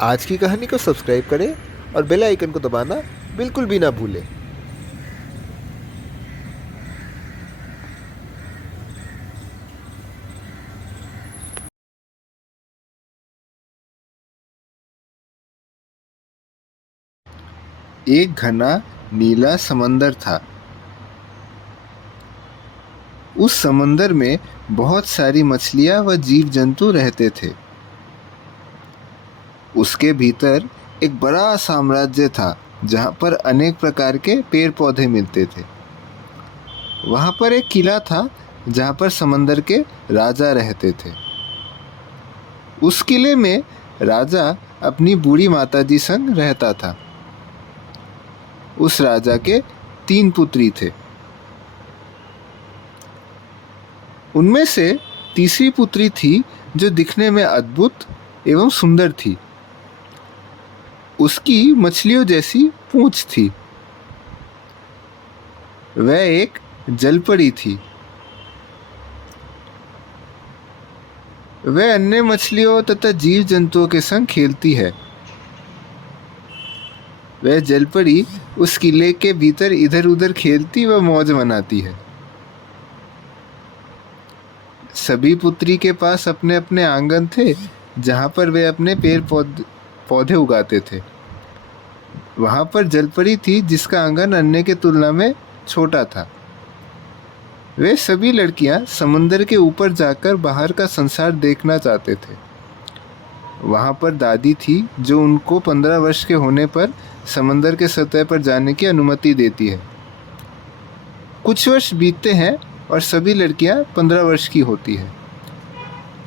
आज की कहानी को सब्सक्राइब करें और बेल आइकन को दबाना बिल्कुल भी ना भूलें। एक घना नीला समंदर था। उस समंदर में बहुत सारी मछलियां व जीव जंतु रहते थे। उसके भीतर एक बड़ा साम्राज्य था जहां पर अनेक प्रकार के पेड़ पौधे मिलते थे। वहां पर एक किला था जहां पर समंदर के राजा रहते थे। उस किले में राजा अपनी बूढ़ी माताजी संग रहता था। उस राजा के 3 पुत्री थे। उनमें से तीसरी पुत्री थी जो दिखने में अद्भुत एवं सुंदर थी। उसकी मछलियों जैसी पूंछ थी। वह एक जलपरी थी। वह अन्य मछलियों तथा जीव जंतुओं के संग खेलती है। वह जलपरी उस किले के भीतर इधर उधर खेलती व मौज मनाती है। सभी पुत्री के पास अपने अपने आंगन थे जहां पर वे अपने पेड़ पौधे उगाते थे। वहां पर जलपरी थी जिसका आंगन अन्य के तुलना में छोटा था। वे सभी लड़कियां समुद्र के ऊपर जाकर बाहर का संसार देखना चाहते थे। वहां पर दादी थी जो उनको 15 वर्ष के होने पर समंदर के सतह पर जाने की अनुमति देती है। कुछ वर्ष बीतते हैं और सभी लड़कियां 15 वर्ष की होती है।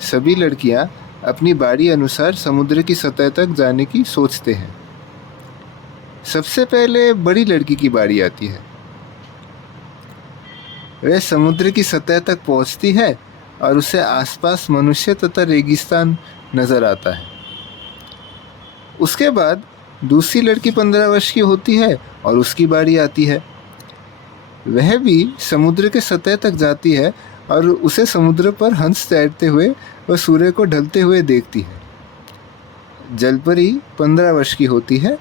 सभी लड़कियां अपनी बारी अनुसार समुद्र की सतह तक जाने की सोचते हैं। सबसे पहले बड़ी लड़की की बारी आती है। वह समुद्र की सतह तक पहुंचती है और उसे आसपास मनुष्य तथा रेगिस्तान नजर आता है। उसके बाद दूसरी लड़की 15 वर्ष की होती है और उसकी बारी आती है। वह भी समुद्र के सतह तक जाती है और उसे समुद्र पर हंस तैरते हुए व सूर्य को ढलते हुए देखती है। जलपरी 15 वर्ष की होती है।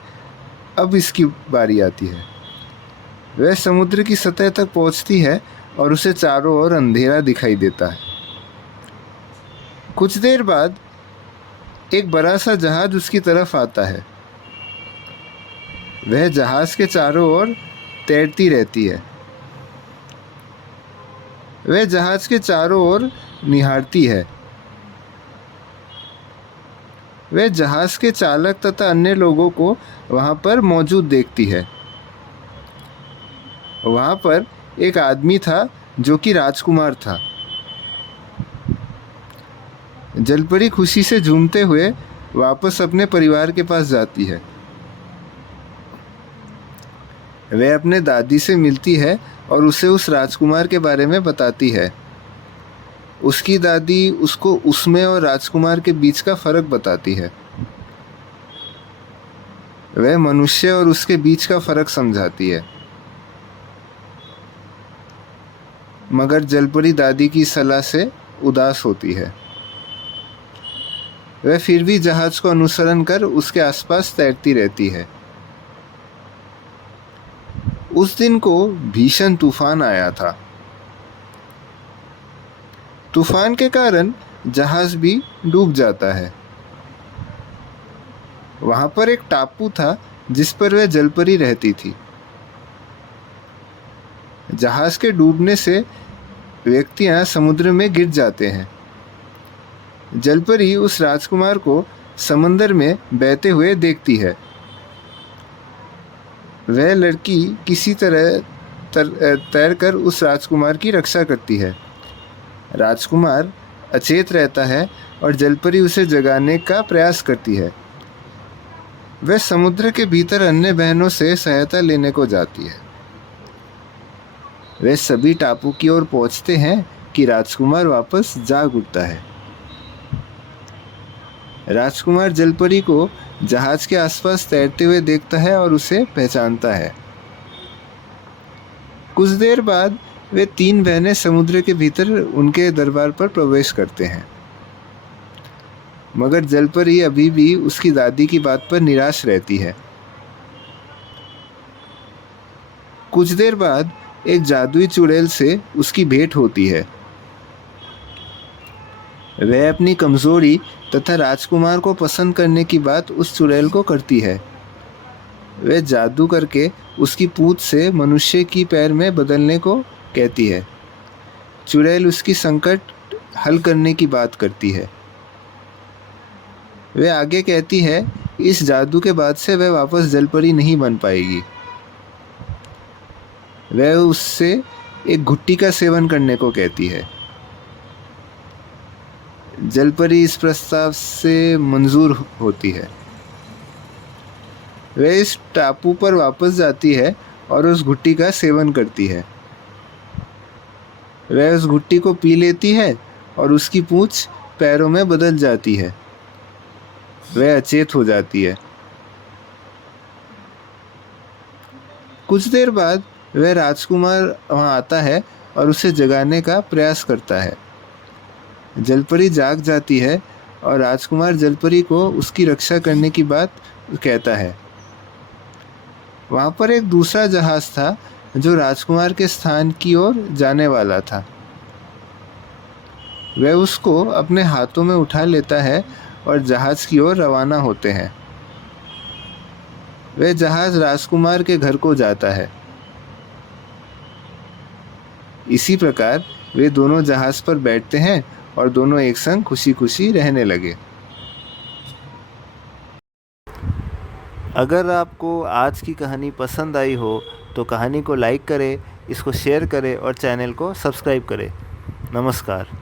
अब इसकी बारी आती है। वह समुद्र की सतह तक पहुंचती है और उसे चारों ओर अंधेरा दिखाई देता है। कुछ देर बाद एक बड़ा सा जहाज उसकी तरफ आता है। वह जहाज के चारों ओर तैरती रहती है। वह जहाज के चारों ओर निहारती है। वह जहाज के चालक तथा अन्य लोगों को वहां पर मौजूद देखती है। वहां पर एक आदमी था जो कि राजकुमार था। जलपरी खुशी से झूमते हुए वापस अपने परिवार के पास जाती है। वह अपने दादी से मिलती है और उसे उस राजकुमार के बारे में बताती है। उसकी दादी उसको उसमें और राजकुमार के बीच का फर्क बताती है। वह मनुष्य और उसके बीच का फर्क समझाती है। मगर जलपरी दादी की सलाह से उदास होती है। वह फिर भी जहाज को अनुसरण कर उसके आसपास तैरती रहती है। उस दिन को भीषण तूफान आया था। तूफान के कारण जहाज भी डूब जाता है। वहां पर एक टापू था जिस पर वह जलपरी रहती थी। जहाज के डूबने से व्यक्तियां समुद्र में गिर जाते हैं। जलपरी उस राजकुमार को समंदर में बहते हुए देखती है। वह लड़की किसी तरह तैरकर उस राजकुमार की रक्षा करती है। राजकुमार अचेत रहता है और जलपरी उसे जगाने का प्रयास करती है। वह समुद्र के भीतर अन्य बहनों से सहायता लेने को जाती है। वे सभी टापू की ओर पहुंचते हैं कि राजकुमार वापस जाग उठता है। राजकुमार जलपरी को जहाज के आसपास तैरते हुए देखता है और उसे पहचानता है। कुछ देर बाद वे 3 बहनें समुद्र के भीतर उनके दरबार पर प्रवेश करते हैं। मगर जलपरी अभी भी उसकी दादी की बात पर निराश रहती है। कुछ देर बाद एक जादुई चुड़ैल से उसकी भेंट होती है। वह अपनी कमजोरी तथा राजकुमार को पसंद करने की बात उस चुड़ैल को करती है। वह जादू करके उसकी पूंछ से मनुष्य की पैर में बदलने को कहती है। चुड़ैल उसकी संकट हल करने की बात करती है। वह आगे कहती है, इस जादू के बाद से वह वापस जलपरी नहीं बन पाएगी। वह उससे एक घुट्टी का सेवन करने को कहती है। जलपरी इस प्रस्ताव से मंजूर होती है। वह इस टापू पर वापस जाती है और उस घुट्टी का सेवन करती है। वह उस घुट्टी को पी लेती है और उसकी पूंछ पैरों में बदल जाती है। वह अचेत हो जाती है। कुछ देर बाद वह राजकुमार वहां आता है और उसे जगाने का प्रयास करता है। जलपरी जाग जाती है और राजकुमार जलपरी को उसकी रक्षा करने की बात कहता है। वहां पर एक दूसरा जहाज था जो राजकुमार के स्थान की ओर जाने वाला था। वह उसको अपने हाथों में उठा लेता है और जहाज की ओर रवाना होते हैं। वह जहाज राजकुमार के घर को जाता है। इसी प्रकार वे दोनों जहाज पर बैठते हैं और दोनों एक संग खुशी खुशी रहने लगे। अगर आपको आज की कहानी पसंद आई हो तो कहानी को लाइक करें, इसको शेयर करें और चैनल को सब्सक्राइब करें। नमस्कार।